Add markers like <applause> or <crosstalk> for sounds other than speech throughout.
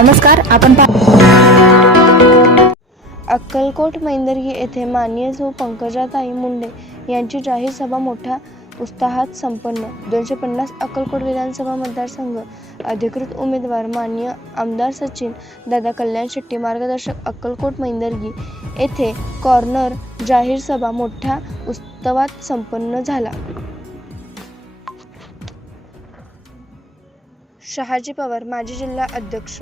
नमस्कार आपण अक्कलकोट मैंदरगी येथे माननीय सौ पंकजाताई मुंडे यांची जाहीर सभा मोठ्या उत्साहात संपन्न. दोनशे पन्नास अक्कलकोट विधानसभा मतदारसंघ अधिकृत उमेदवार माननीय आमदार सचिन दादा कल्याण शेट्टी मार्गदर्शक अक्कलकोट मैंदर्गी येथे कॉर्नर जाहीर सभा मोठ्या उत्सवात संपन्न झाला. शहाजी पवार माजी जिल्हा अध्यक्ष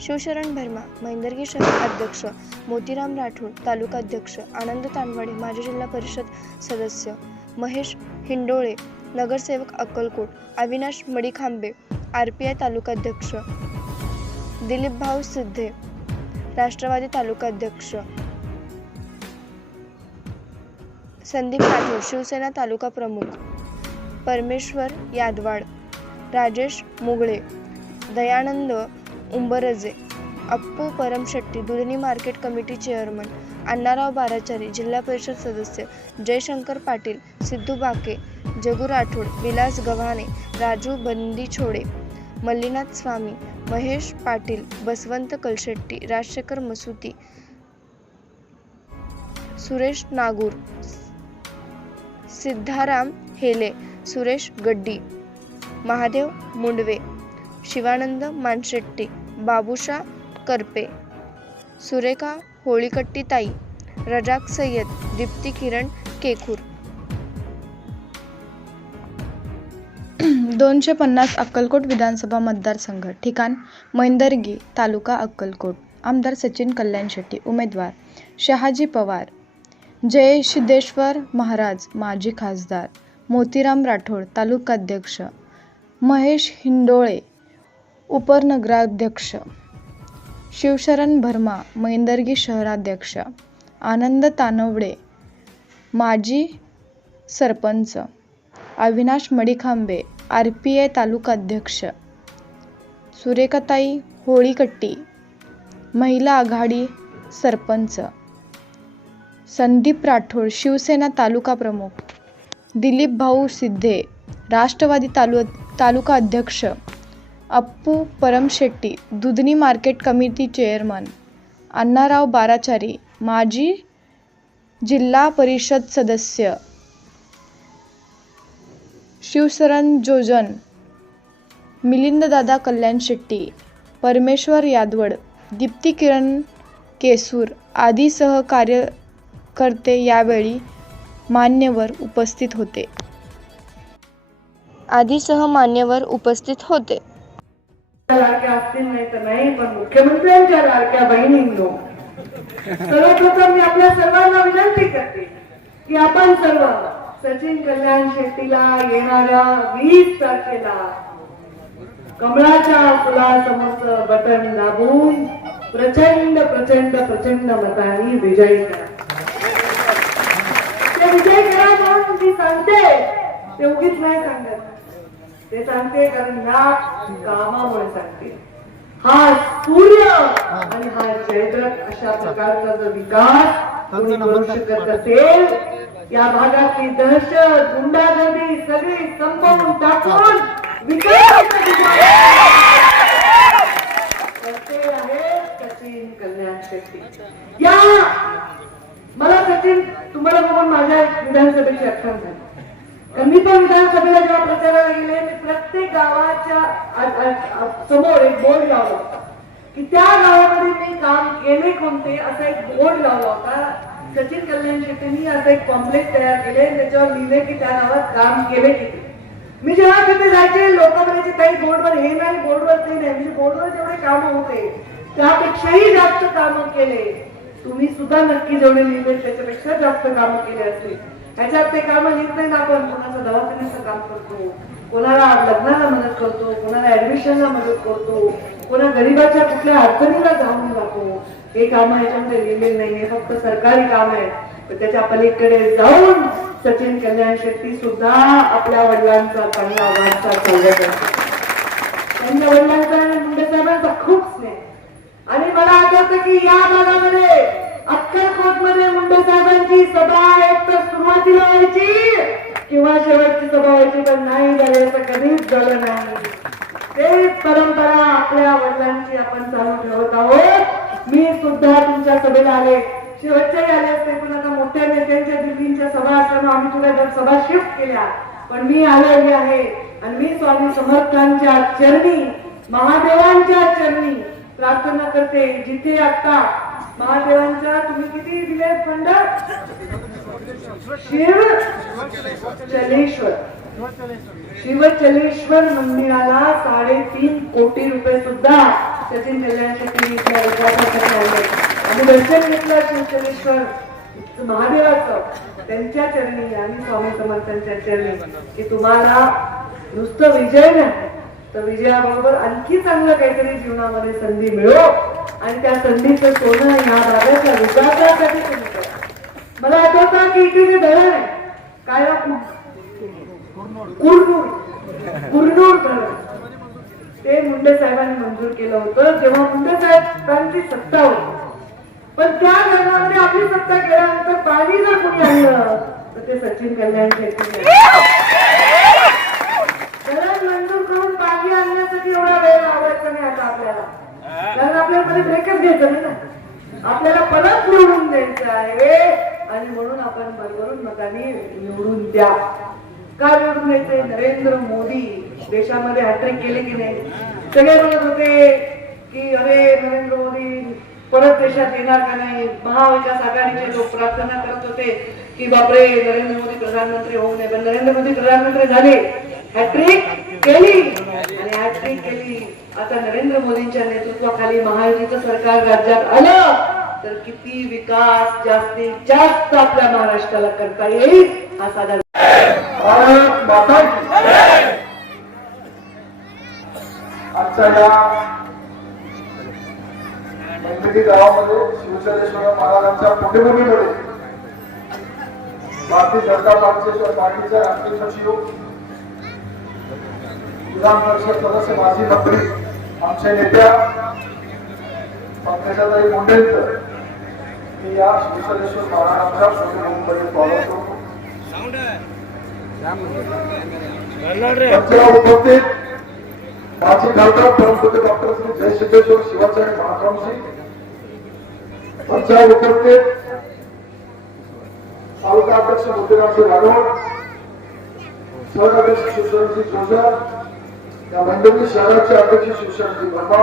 शिवशरण भरमा मैंदर्गी शहर अध्यक्ष मोतीराम राठोड तालुका अध्यक्ष आनंद तानवाडे माजी जिल्हा परिषद सदस्य महेश हिंडोळे नगरसेवक Akkalkot Avinash Madikhambe R P I taluka अध्यक्ष दिलीप भाऊ सिद्धे राष्ट्रवादी तालुका अध्यक्ष संदीप राठोड शिवसेना तालुका प्रमुख Parmeshwar Yadwad Rajesh Mugale Dayanand Umbarje Appu Paramshetti Dudhani market committee chairman Annarao Barachari Zilla Parishad सदस्य जयशंकर पाटील सिद्धू बाके जगू राठोड विलास गव्हाणे राजू बंदी छोडे मल्लीनाथ स्वामी महेश पाटील बसवंत कलशेट्टी राजशेखर मसुती सुरेश नागूर सिद्धाराम हेले सुरेश गड्डी महादेव मुंडवे शिवानंद मानशेट्टी बाबुशा करपे सुरेखा होळीकट्टीताई रजाक सय्यद दीप्ती किरण केखूर. दोनशे पन्नास अक्कलकोट विधानसभा मतदारसंघ ठिकाण मैंदर्गी तालुका अक्कलकोट. आमदार सचिन कल्याण शेट्टी उमेदवार. शहाजी पवार. जय सिद्धेश्वर महाराज माजी खासदार. मोतीराम राठोड तालुकाध्यक्ष. महेश हिंडोळे उपनगराध्यक्ष. शिवशरण भरमा मैंदर्गी शहराध्यक्ष. आनंद तानवडे माजी sarpanch. Avinash Madikhambe R P I तालुकाध्यक्ष. सुरेखाताई होळीकट्टी महिला आघाडी सरपंच. संदीप राठोड शिवसेना तालुका प्रमुख. दिलीप भाऊ सिद्धे राष्ट्रवादी तालु तालुका अध्यक्ष Appu Paramshetti Dudhani market committee chairman Annarao Barachari माजी जिल्हा परिषद सदस्य शिवसरण जोजन मिलिंददादा कल्याण शेट्टी परमेश्वर यादवड दीप्ती किरण केसूर आदी सहकार्यकर्ते यावेळी मान्यवर उपस्थित होते. आदीसह मान्यवर उपस्थित होते. लाडक्या असतील नाही तर नाही पण मुख्यमंत्र्यांच्या लाडक्या बहिणींनो सर्वप्रथम मी आपल्या सर्वांना विनंती करते की आपण सर्व सचिन कल्याण शेट्टीला येणाऱ्या वीस तारखेला कमळाच्या फुलासमोरचं बटन दाबून प्रचंड प्रचंड प्रचंड मतांनी विजयी करा. ते विजय करा म्हणून मी सांगते ते उगीच नाही सांगत. ते सांगते कारण ह्या कामामुळे सांगते. हा सूर्य आणि हा चैत्रक अशा प्रकारचा जर विकास कोणी करू शकत असेल या भागातली दहशत गुंडागर्दी सगळी संपवून टाकून सचिन कल्याण शेट्टी. या! मला सचिन तुम्हाला बघून माझ्या विधानसभेची आठवण झाली. मी पण विधानसभेला जेव्हा प्रचाराला गेले मी प्रत्येक गावाच्या समोर एक बोर्ड लावला होता. की त्या गावामध्ये मी काम केले कोणते असा एक बोर्ड लावला होता. सचिन कल्याण शेट्टींनी असं एक कॉम्प्लेक्स तयार केले त्याच्यावर लिहिले की त्या गावात काम केले किती मी जेव्हा तिथे जायचे लोक म्हणायचे काही बोर्डवर हे नाही बोर्डवर ते नाही. म्हणजे बोर्डवर जेवढे कामं होते त्यापेक्षाही जास्त कामं केले. तुम्ही सुद्धा नक्की जेवढे लिहिले त्याच्यापेक्षा जास्त कामं केले असतील. ह्याच्यात ते काम लिहित नाही ना आपण. कोणाचं दवाखान्याचं काम करतो कोणाला लग्नाला मदत करतो कोणाला ऍडमिशनला मदत करतो कोणा गरीबाच्या कुठल्या अडचणीला जाऊन जातो. हे काम याच्यामध्ये लिहिलेले नाही हे फक्त सरकारी काम आहे पण त्याच्या पलीकडे जाऊन सचिन कल्याण शेट्टी सुद्धा आपल्या वडिलांचा चांगला वारसा चालवत त्यांच्या वडिलांचा आणि मुंडे साहेबांचा खूप स्नेह. आणि मला आठवतं की या भागामध्ये अक्कलकोटमध्ये मुंडे आपली सभा एक तर सुरुवातीला व्हायची किंवा शेवटची सभा व्हायची तर नाही झाली असं कधीच झालं नाही. तेच परंपरा आपल्या वडिलांची आपण चालू ठेवत आहोत. मी सुद्धा तुमच्या सभेला आले. शेवटच्या आले असते पण आता मोठ्या नेत्यांच्या दिदींच्या सभा असल्यामुळे आम्ही तुला जर सभा शिफ्ट केल्या पण मी आलेली आहे. आणि मी स्वामी समर्थांच्या चरणी महादेवांच्या चरणी प्रार्थना करते. जिथे आता महादेवांचा तुम्ही किती दिले फंड शिव चलेश्वर. शिवचलेश्वर मंदिराला साडेतीन कोटी रुपये सुद्धा सचिन कल्याणसाठी आणि दर्शन घेतलं शिवचलेश्वर महादेवाचं. त्यांच्या चरणी आणि स्वामी समर्थांच्या चरणी. की तुम्हाला नुसतं विजय नाही. तर विजयाबरोबर आणखी चांगलं काहीतरी जीवनामध्ये संधी मिळो. आणि त्या संधीचं सोनं ह्या भागाच्या विकासासाठी. मला आठवतं की इथे जे धरण आहे काय कुरनूर. कुरनूर धरण. ते मुंडे साहेबांनी मंजूर केलं होतं. जेव्हा मुंडे साहेबांची सत्ता होती. पण त्या धरणामध्ये आपली सत्ता केल्यानंतर पाणी जर कोणी आणलं तर ते सचिन कल्याण शेट्टी. <laughs> धरण मंजूर मागे आणण्यासाठी एवढा वेळ लावायचा नाही आता आपल्याला. कारण आपल्याला मध्ये ब्रेकच घ्यायचं नाही ना. आपल्याला परत निवडून द्यायचं आहे आणि म्हणून आपण भरभरून मतांनी निवडून द्या. का निवडून द्यायचंय? नरेंद्र मोदी देशामध्ये हॅट्रिक केले की नाही? सगळे म्हणत होते की अरे नरेंद्र मोदी परत देशात येणार का नाही? महाविकास आघाडीचे लोक प्रार्थना करत होते की बापरे नरेंद्र मोदी प्रधानमंत्री होऊ नये. पण नरेंद्र मोदी प्रधानमंत्री झाले. हॅट्रिक केली. आणि हॅट्रिक केली. आता नरेंद्र मोदींच्या नेतृत्वाखाली महायुतीचं सरकार राज्यात आलं तर किती विकास जास्तीत जास्त आपल्या महाराष्ट्राला करता येईल हा साधा आजच्या या गणपती गावामध्ये शिवचरेश्वर महाराजांच्या पुण्यभूमीमध्ये भारतीय जनता पार्टीचे पार्टीचे राष्ट्रीय सचिव विधान परिषद सदस्य माजी मंत्री आमच्या नेत्या पंकजाताई मुंडेंचं. मी या शिवचरेश्वर महाराजांच्या पुण्यभूमीमध्ये स्वागत करतो उपस्थित माजी खासदार परमपूज्य डॉक्टर श्री जय सिद्धेश्वर शिवाचार्य महास्वामी पंचगाव उपस्थित तालुका अध्यक्ष मोतीरामजी राठोड सहकार्यदर्शी शिवशरणजी जोजर या मंडळी शहराचे अध्यक्ष शिवशरणजी बाबा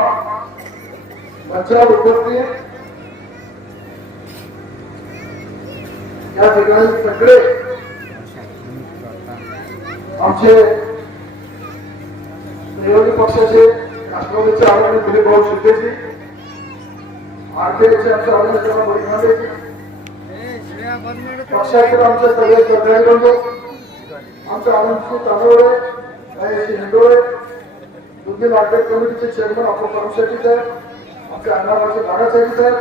मंचावर उपस्थित. या ठिकाणी सगळे आमचे विरोधी पक्षाचे राष्ट्रवादीचे आरोग्य दिलीप भाऊ शिंदेजी आरपीआयचे आमचे आरोग्य शरद भोईखांडेजी पक्षाचे आमचे सगळे सहकारी बंधू आमचे आनंदसिंह तांदोळे महेश हिंडोळे दुधी मार्केट कमिटीचे चेअरमन आपण करू करुशेट्टी साहेब आमचे अण्णाबाचे भागासाहेब साहेब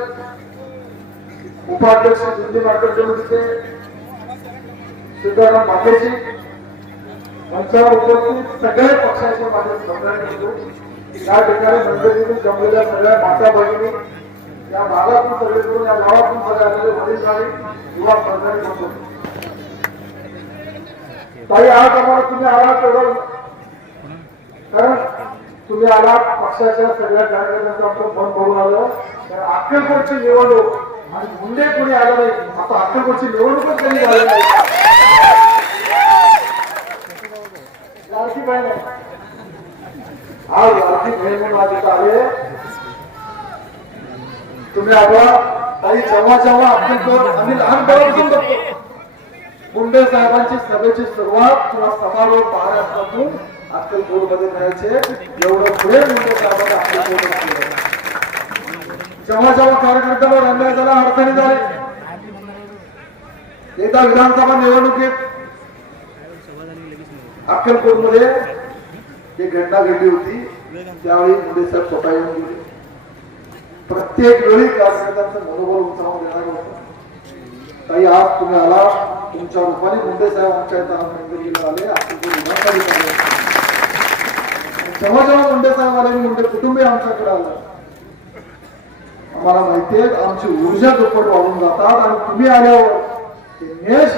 उपाध्यक्ष दुधी मार्केट कमिटीचे सिद्धाराम पाटेजी मंचावर उपस्थित सगळ्या पक्षाचे माझे सहकारी करतो या ठिकाणी मंडळीतून जमलेल्या सगळ्या माता भगिनी या भागातून सगळे करून या गावातून सगळे आलेले वडील वडीलधारी युवा सहकारी करतो ताई आज आम्हाला तुम्ही आला तेवढं कारण तुम्ही आला पक्षाच्या सगळ्या कार्यकर्त्यांचा आमचं मन भरून आलं. तर अक्कलकोटची निवडणूक आणि मुंडे कोणी आलं नाही आता अक्कलकोटची निवडणूकच त्यांनी झाली नाही लालकी बहीण आहे. आज लाडकी बहीण म्हणून आज इथं आले. तुम्ही आला काही जेव्हा जेव्हा अक्कलकोट आम्ही लहानपणापासून बघतो. मुंडे साहेबांची सभेची सुरुवात किंवा समारोह महाराष्ट्रातून अक्कलकोटमध्ये करायचे एवढं पुढे मुंडे अक्कलकोट जेव्हा जेव्हा कार्यकर्त्यावर अन्याय झाला अडचणी झाले एकदा विधानसभा निवडणुकीत अक्कलकोटमध्ये एक घटना घडली होती. त्यावेळी मुंडे साहेब स्वतः येऊन गेले. प्रत्येक वेळी कार्यकर्त्यांचं मनोबल उंचावून देणार होतं. ताई आज तुम्ही आला तुमच्या रूपाने मुंडे साहेब आमच्या इथं आले अक्कलकोट विधानसभेत आले जेव्हा जेव्हा मुंडे साहेब आले मुंडे कुटुंबीय आमच्याकडे आलं. आम्हाला माहितीये आमची ऊर्जा दुप्पट वाढून जातात आणि तुम्ही आल्यावर यश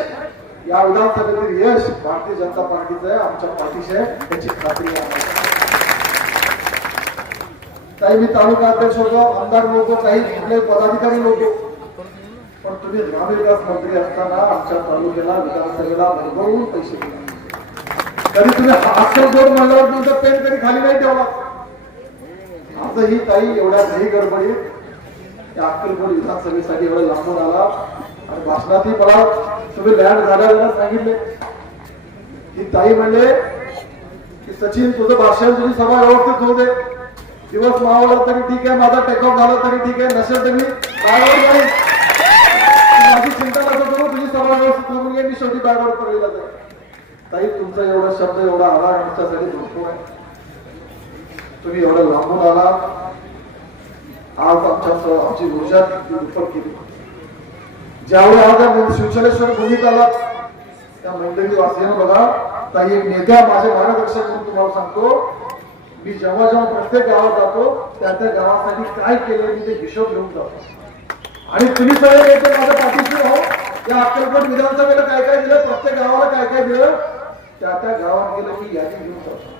या विधानसभेतील यश भारतीय जनता पार्टीचं आहे आमच्या पाठीशी आहे याची खात्री आहे काही मी तालुका अध्यक्ष होतो आमदार नव्हतो काही कुठले पदाधिकारी नव्हतो पण तुम्ही तुम्ही ग्रामविकास मंत्री असताना आमच्या तालुक्याला विधानसभेला भरभरून पैसे दिले. तरी तुम्ही हास्य जोड म्हणल्यावर तुमचं पेन कधी खाली नाही ठेवला? असं ही ताई एवढ्या घाई गडबडीत या अक्कलकोट विधानसभेसाठी एवढं लांबून आला. आणि भाषणातही मला तुम्ही लँड झाल्यावर सांगितले. ही ताई म्हणले की सचिन तुझं भाषण तुझी सभा व्यवस्थित होऊ दे. दिवस मावळला तरी ठीक आहे माझा टेकऑफ झाला तरी ठीक आहे नसेल तर मी माझी चिंता नका करू तुझी सभा व्यवस्थित होऊन घे मी शेवटी बॅगवर पडलेला जाईल ताई तुमचा एवढा शब्द एवढा आभार आमच्यासाठी भरपूर आहे. तुम्ही एवढं लांबून आला आज आमच्या आमची ऊर्जा दुप्पट केली. ज्यावेळी आज शिवचलेश्वर भूमीत आला त्या मंडळी वासियांना बघा ताई एक नेत्या माझे मार्गदर्शक म्हणून तुम्हाला सांगतो मी जेव्हा जेव्हा प्रत्येक गावात जातो त्या त्या गावासाठी काय केलं मी ते हिशोब घेऊन जातो. आणि तुम्ही सगळे नेते माझ्या पाठीशी राहो. या अक्कलकोट विधानसभेला काय काय दिलं प्रत्येक गावाला काय काय दिलं त्या त्या गावात गेलं की यादी घेऊन जातो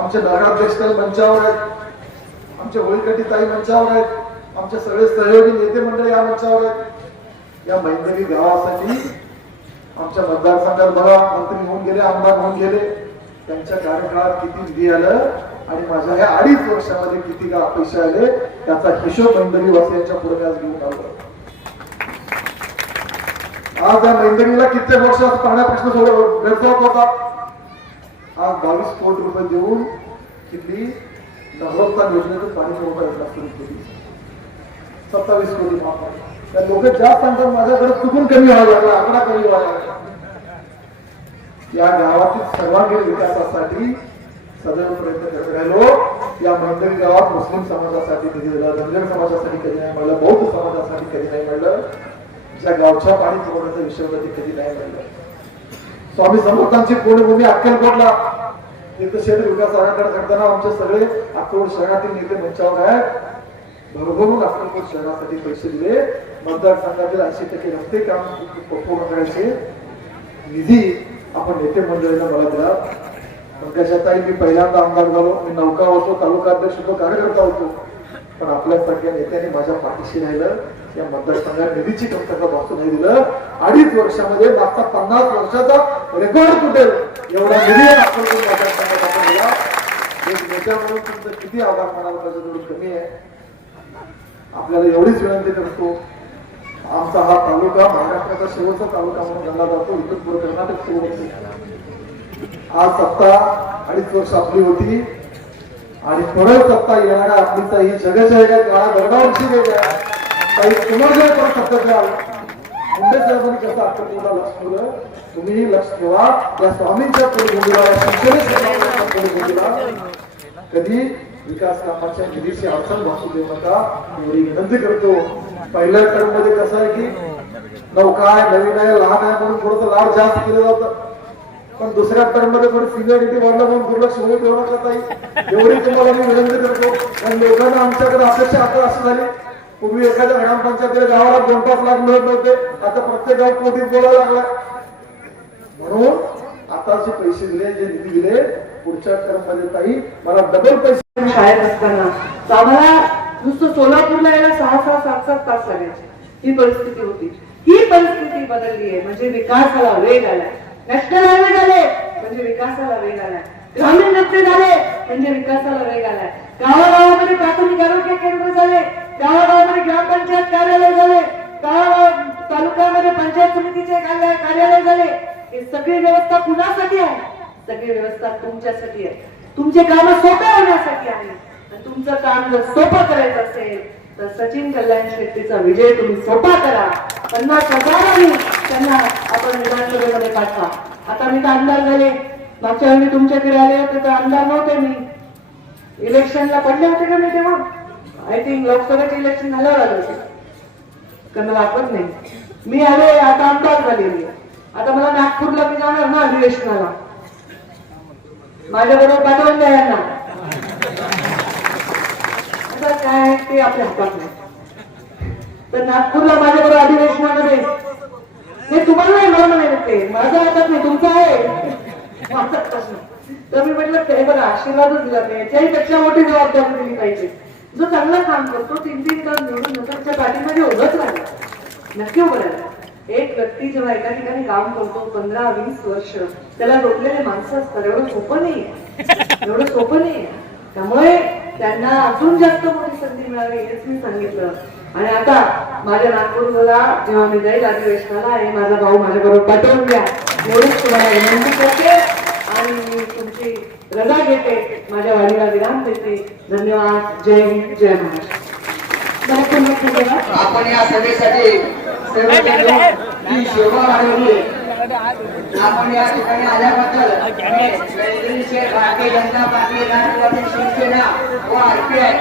आमचे नगराध्यक्ष मंचावर आहेत. आमचे होळीकटी ताई मंचावर आहेत. आमचे सगळे सहयोगी नेते मंडळ या मंचावर आहेत. या महिंदरी गावासाठी आमच्या मतदारसंघात बघा मंत्री होऊन गेले आमदार होऊन गेले. त्यांच्या कार्यकाळात किती निधी आलं आणि माझ्या ह्या अडीच वर्षामध्ये किती का पैसे आले त्याचा हिशोब महिंदरी वासियांच्या पुढे आज घेऊन आलो. आज या महिंदरीला कित्येक वर्ष पाण्या प्रश्न सोडव होता. आज बावीस कोटी रुपये देऊन किती नवरत्न योजनेतून पाणी पुरवठा योजना सुरू केली. सत्तावीस कोटी माफ त्या लोक जास्त सांगतात माझ्याकडे चुकून कमी व्हायला लागला आकडा कमी व्हायला लागला. या गावातील सर्वांगीण विकासासाठी सदैव प्रयत्न करत राहिलो. या मंदिर गावात मुस्लिम समाजासाठी कधी दिला धनगर समाजासाठी कधी नाही म्हणलं बौद्ध समाजासाठी कधी नाही म्हणलं ज्या गावच्या पाणी पुरवण्याचा विषय होता ते कधी नाही म्हणलं. स्वामी समर्थांची पूर्णभूमी अक्कलकोटला. तिथं क्षेत्र विकास आराखडा करताना आमचे सगळे अक्कलकोट शहरातील नेते मंचावर आहेत. भरभरून अक्कलकोट शहरासाठी पैसे दिले. मतदारसंघातील ऐंशी टक्के रस्ते काम पूर्ण करायचे. निधी आपण नेते मंडळीला मला दिला. पंकजाताई मी पहिल्यांदा आमदार झालो. मी नौका होतो तालुका अध्यक्ष होतो कार्यकर्ता होतो. पण आपल्या सगळ्या नेत्याने माझ्या पाठीशी राहिलं या मतदारसंघात निधीची कमतरता भासू नाही दिलं. अडीच वर्षामध्ये मागचा पन्नास वर्षाचा रेकॉर्ड तुटेल. एवढा निधी आपण मतदारसंघात आपण दिला एक नेत्या म्हणून तुमचं किती आभार मानावं त्याचं थोडं कमी आहे. आपल्याला एवढीच विनंती करतो. आमचा हा तालुका महाराष्ट्राचा शेवटचा तालुका म्हणून गणला जातो. इथून पुढे कर्नाटक सुरू होते. आज सत्ता अडीच वर्ष आपली होती. आणि परत सत्ता येणाऱ्या आपलीचा ही जगाच्या काळा दरडावरची वेगळ्या काही पुनर्जय परत सत्ता याल मुंडे साहेबांनी कसं अक्कलकोटला लक्ष ठेवलं? तुम्ही लक्ष ठेवा. या स्वामींच्या पुढे कधी विकास कामाच्या निधीची अडचण भासू देऊ नका. एवढी विनंती करतो. पहिल्या टर्ममध्ये कसं आहे की नौका आहे नवीन आहे लहान आहे म्हणून थोडस लाभ जास्त केलं जातं. पण दुसऱ्या टर्ममध्ये थोडी सिनियरिटी वाढलं म्हणून दुर्लक्ष होऊ देऊ नका ताई. एवढी तुम्हाला मी विनंती करतो. कारण लोकांना आमच्याकडे अपेक्षा आता असं झाली. पूर्वी एखाद्या ग्रामपंचायतीला गावाला दोन पाच लाख मिळत नव्हते. आता प्रत्येक गाव कोटीत बोलायला लागला म्हणून आता जे पैसे दिले जे निधी दिले पुढच्या टर्ममध्ये ताई मला डबल पैसे शाळेत असताना तर आम्हाला नुसतं सोलापूरला यायला सहा सहा सात सात तास लागायचे. ही परिस्थिती होती. ही परिस्थिती बदलली आहे. म्हणजे विकासाला वेग आलाय. नष्ट हायवे झाले म्हणजे विकासाला वेग आलाय. ग्रामीण रस्ते झाले म्हणजे विकासाला वेग आलाय. गावागावामध्ये प्राथमिक आरोग्य केंद्र झाले गावागावामध्ये ग्रामपंचायत कार्यालय झाले गावा तालुक्यामध्ये पंचायत समितीचे कार्यालय झाले. हे सगळी व्यवस्था कुणासाठी आहे? सगळी व्यवस्था तुमच्यासाठी आहे. तुमचे काम सोपे होण्यासाठी आहे. तुमचं काम जर सोपं करायचं असेल तर सचिन कल्याण शेट्टीचा विजय तुम्ही सोपा करा. पन्नास हजारांनी त्यांना आपण पाठवा आता मी तर आमदार झाले. मागच्या वेळी तुमच्याकडे आले होते तर आमदार नव्हते मी. इलेक्शनला पडले होते का मी तेव्हा? आय थिंक लोकसभेचे इलेक्शन झाल्यावर आले होते. कारण मला नाही. मी आले आता आमदार झालेली आता मला नागपूरला मी जाणार ना अधिवेशनाला. माझ्याबरोबर पाठवून द्या यांना. आता काय ते आपल्या हातात नाही. तर नागपूरला माझ्याबरोबर अधिवेशनामध्ये नाही तुम्हाला नाही मला माझा ते माझ्या हातात नाही तुमचं आहे. माझा प्रश्न. तर मी म्हटलं ते बघा आशीर्वादच दिला नाही याच्याही पेक्षा मोठी जबाबदारी दिली पाहिजे. जो चांगला काम करतो तीन तीन तास निवडून नंतरच्या पाठीमध्ये उभंच राहिला. नक्की उभं राहिला. एक व्यक्ती जेव्हा एका ठिकाणी काम करतो पंधरा वीस वर्ष त्याला रोखलेले माणसं असतात. एवढं सोपं नाहीये. एवढं सोपं नाही त्यामुळे त्यांना अजून जास्त मोठी संधी मिळावी हेच मी सांगितलं. आणि आता माझ्या नागपूरला जेव्हा मी जाईल अधिवेशनाला आणि माझा भाऊ माझ्याबरोबर पाठवून द्या. एवढीच तुम्हाला विनंती करते. आणि मी तुमची रजा घेते. माझ्या वाडीला विराम देते. धन्यवाद. जय हिंद जय महाराष्ट्र. आपण या सभेसाठी सेवा आपण या ठिकाणी आल्याबद्दल जनता पार्टी राष्ट्रवादी शिवसेना व आरपीआय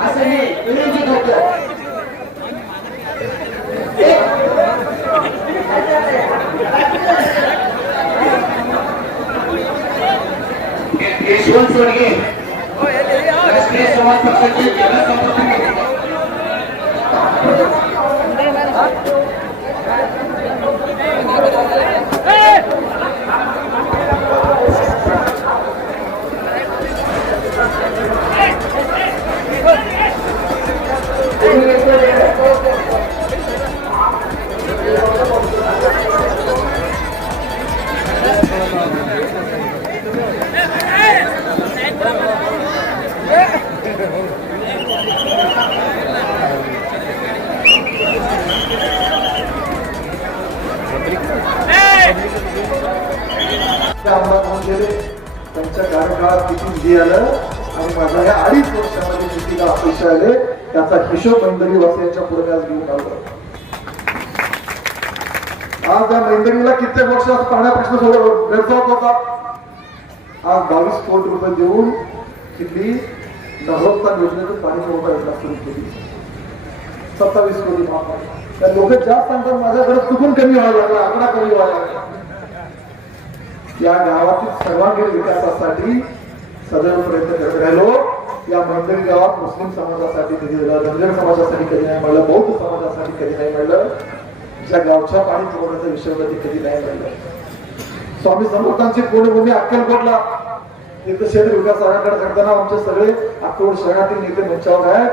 असं मी विनंती करतो यशवंत सोडगे राष्ट्रीय समाज पक्षाचे जिल्हा संपर्क मंडळी वासियांच्या घेऊन आलो आज या मैंदरीला कित्येक वर्ष आज पाण्या प्रश्न होता. आज बावीस कोटी रुपये देऊन तिथली नवरत्न योजनेतून पाणी पुरवठा योजना सुरू केली. सत्तावीस कोटी महामारी त्या लोक जास्त सांगतात माझ्याकडे चुकून कमी व्हायला लागला आकडा कमी व्हायला लागला. या गावातील सर्वांगीण विकासासाठी सदैव प्रयत्न करत राहिलो. या मंदिर गावात मुस्लिम समाजासाठी कधी दिलं धनगर समाजासाठी कधी नाही म्हणलं बौद्ध समाजासाठी कधी नाही म्हणलं ज्या गावच्या पाणी पुरवण्याचा विषयावरती कधी नाही म्हणलं स्वामी समर्थांची पूर्णभूमी अक्कलकोटला. तिथं क्षेत्र विकास आराखडा करताना आमचे सगळे अक्कलकोट शहरातील नेते मंचावर आहेत.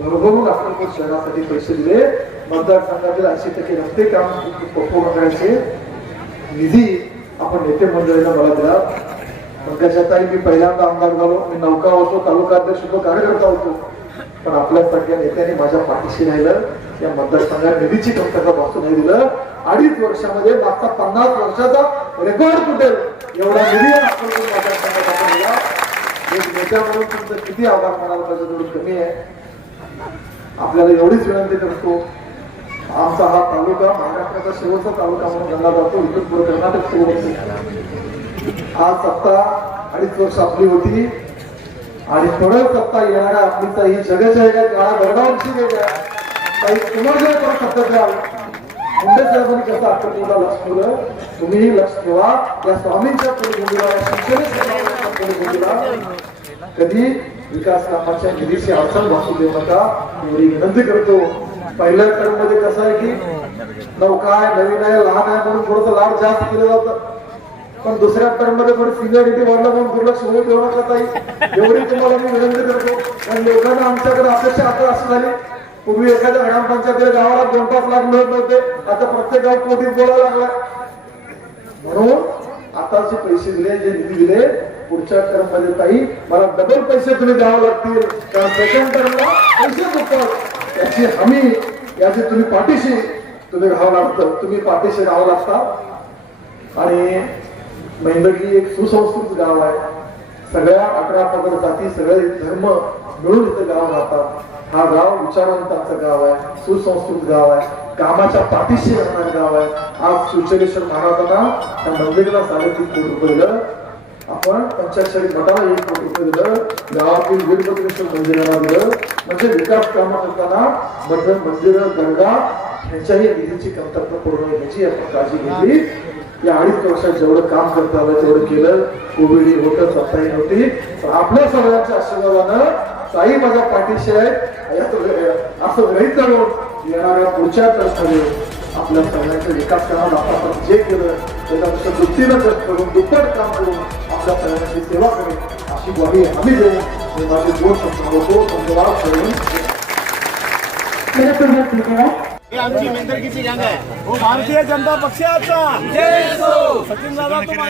भरभरून अक्कलकोट शहरासाठी पैसे दिले. मतदारसंघातील ऐंशी टक्के रस्ते काम पूर्ण करायचे निधी आपण नेते मंडळीला मला दिला. पंकजाताई मी पहिल्यांदा आमदार झालो मी नौका होतो तालुका अध्यक्ष होतो कार्यकर्ता होतो. पण आपल्या सगळ्या नेत्याने माझ्या पाठीशी राहिलं या मतदारसंघात निधीची कमतरता भासू नाही दिलं. अडीच वर्षामध्ये मागचा पन्नास वर्षाचा रेकॉर्ड तुटेल एवढा निधी एक नेत्या म्हणून तुमचं किती आभार मानायला पाहिजे थोडं कमी आहे. आपल्याला एवढीच विनंती करतो. आमचा हा तालुका महाराष्ट्राचा शेवटचा तालुका म्हणून गणला जातो. इथून पुढे कर्नाटक सुरू आज सत्ता अडीच वर्ष आपली होती. आणि थोडं सत्ता येणाऱ्या आपलीचा ही जगजयगा काळा भरडावची वेळ काही पुनर्जय करू शकता द्याल मुंडे साहेबांनी कसं अक्कलकोटला लक्ष ठेवलं? तुम्हीही लक्ष ठेवा. या स्वामींच्या पुढे शिक्षण कधी विकास कामाच्या निधीशी अडचण भासू देऊ नका. एवढी विनंती करतो. पहिल्या टर्ममध्ये कसं आहे की नौका आहे नवीन आहे लहान आहे म्हणून थोडस लाड जास्त केलं जातं पण दुसऱ्या टर्ममध्ये मध्ये सिनियरिटी वाढलं म्हणून दुर्लक्ष होऊ देऊ नका ताई. एवढी तुम्हाला मी विनंती करतो. कारण लोकांना आमच्याकडे अपेक्षा आता अशी झाली. पूर्वी एखाद्या ग्रामपंचायतीला गावाला दोन पाच लाख मिळत नव्हते. आता प्रत्येक गाव कोटीत बोलायला लागला म्हणून आताचे पैसे दिले जे निधी दिले पुढच्या टर्ममध्ये ताई मला डबल पैसे तुम्ही द्यावे लागतील. कारण सेकंड टर्मला पैसे चुकतात याची हमी याची तुम्ही पाठीशी तुम्ही राहावं लागतं तुम्ही पाठीशी राहावं लागता. आणि मेंदगी एक सुसंस्कृत गाव आहे. सगळ्या अकरा पगड जाती सगळे धर्म मिळून इथं गाव राहतात. हा गाव विचारवंतांचं गाव आहे सुसंस्कृत गाव आहे कामाच्या पाठीशी राहणार गाव आहे. आज सुचलेश्वर महाराजांना त्या मंदिराला साडेतीन कोटी रुपये दिलं. आपण पंचाक्षरी मठाला एक कोटी रुपये दिलं. गावातील वीरभद्रेश्वर मंदिराला दिलं. म्हणजे विकास कामं करताना मठ मंदिर दर्गा यांच्याही निधीची कमतरता पूर्ण होण्याची आपण काळजी घेतली. या अडीच वर्षात जेवढं काम करता आलं तेवढं केलं. कोविड होतं सत्ताही नव्हती. पण आपल्या सगळ्यांच्या आशीर्वादानं साई माझ्या पाठीशी आहे. असं गृहित धरून येणाऱ्या पुढच्या टर्ममध्ये आपल्या सगळ्यांचा विकास करावा. आपण जे केलं त्याच्यापेक्षा दुप्तीनं कष्ट करून दुप्पट काम करून आपल्या सगळ्यांची सेवा करेल अशी ग्वाही आम्ही देऊ मी माझे दोन शब्द होतो. धन्यवाद. करून धन्यवाद आमची मेंदरकीची गँग आहे. हो भारतीय जनता पक्षाचा. सचिन दादा तुम